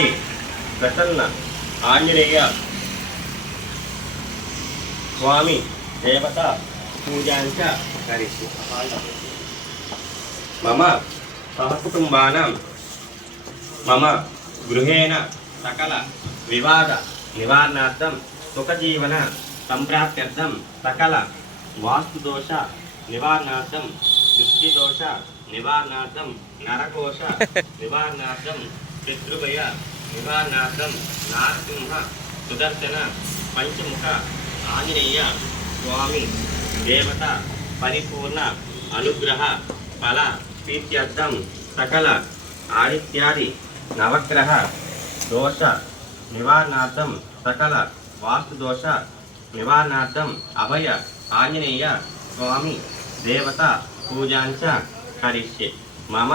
శ్రీ ప్రసన్న ఆంజనేయ స్వామి దేవత పూజాంచ కరిష్యే మమ సహకుటుంబానాం మమ గృహేణ సకల వివాద నివారణార్థం సుఖజీవన సంప్రాప్త్యర్థం సకల వాస్తుదోష నివారణార్థం దృష్టిదోష నివారణార్థం నరకోశ నివారణార్థం శత్రుభయ నివారణార్థం నారసింహ సుదర్శన పంచముఖ ఆంజనేయ స్వామి దేవత పరిపూర్ణ అనుగ్రహ ఫల ప్రీత్యర్థం సకల ఆదిత్యాది నవగ్రహ దోష నివారణార్థం సకల వాస్తు దోష నివారణార్థం అభయ ఆంజనేయ స్వామి దేవత పూజాంచ కరిష్యే. మమ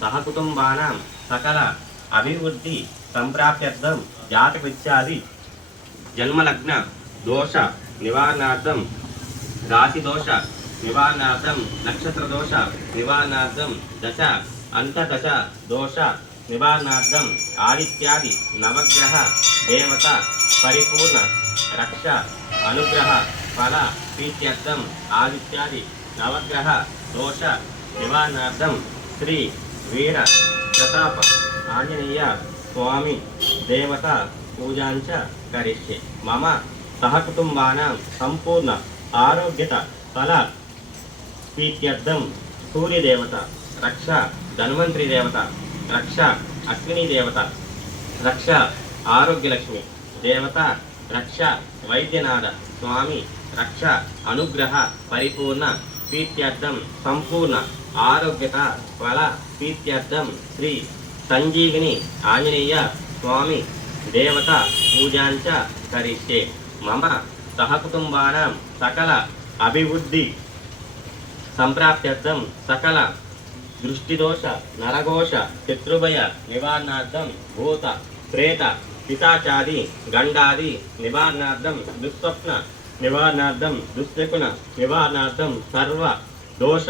సహకుటుంబానాం సకల అభివృద్ధి సంప్రాప్త్యర్థం జాతకృత్యాది జన్మలగ్న దోష నివారణార్థం రాశి దోష నివారణార్థం నక్షత్ర దోష నివారణార్థం దశ అంతదశ దోష నివారణార్థం ఆదిత్యాది నవగ్రహ దేవత పరిపూర్ణ రక్ష అనుగ్రహ ఫల ప్రీత్యర్థం ఆదిత్యాది నవగ్రహ దోష నివారణార్థం శ్రీ వీర ప్రతాప ఆంజనేయ స్వామి దేవత పూజాంచ కరిష్యే. మమ సహకుటుంబానాం సంపూర్ణ ఆరోగ్యత ఫల ప్రీత్యర్థం సూర్యదేవత రక్ష ధన్వంతరి దేవత రక్ష అశ్విని దేవత రక్ష ఆరోగ్యలక్ష్మి దేవత రక్ష వైద్యనాథ స్వామి రక్ష అనుగ్రహ పరిపూర్ణ ప్రీత్యర్థం సంపూర్ణ ఆరోగ్యత ఫల ప్రీత్యర్థం శ్రీ సంజీవిని ఆంజనేయ స్వామి దేవత పూజాంచ కరిష్యే. మమ సహకుటుంబానాం సకల అభివృద్ధి సంప్రాప్త్యర్థం సకల దృష్టిదోష నరఘోష శత్రుభయ నివారణార్థం భూత ప్రేత పిశాచాది గండాది నివారణార్థం దుస్వప్న నివారణార్థం దుశ్శకున నివారణార్థం సర్వ దోష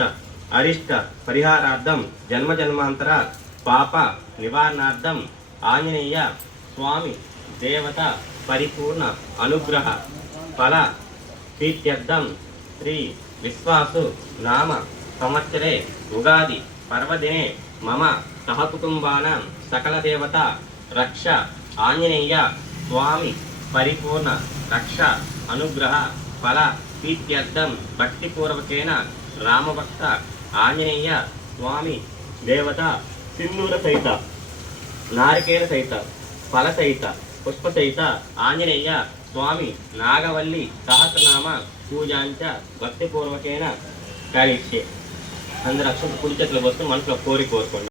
అరిష్ట పరిహారార్థం జన్మ జన్మాంతర పాప నివారణార్థం ఆంజనేయ స్వామి దేవత పరిపూర్ణ అనుగ్రహ ఫల ప్రీత్యర్థం శ్రీ విశ్వాసు నామ సంవత్సరే ఉగాది పర్వదినే మమ సహకుటుంబాన సకల దేవత రక్ష ఆంజనేయ స్వామి పరిపూర్ణ రక్ష అనుగ్రహ ఫల ప్రీత్యర్థం భక్తిపూర్వకేన రామభక్త ఆంజనేయ స్వామి దేవత సింధూర సహిత నారికేల సహిత ఫల సహిత పుష్ప సహిత ఆంజనేయ స్వామి నాగవల్లి సహస్రనామ పూజాంచ భక్తిపూర్వకేన కరిష్యే అందరు అక్షంత కుడి చేతులు పోసుకొని మనసులో కోరి కోరుకోండి.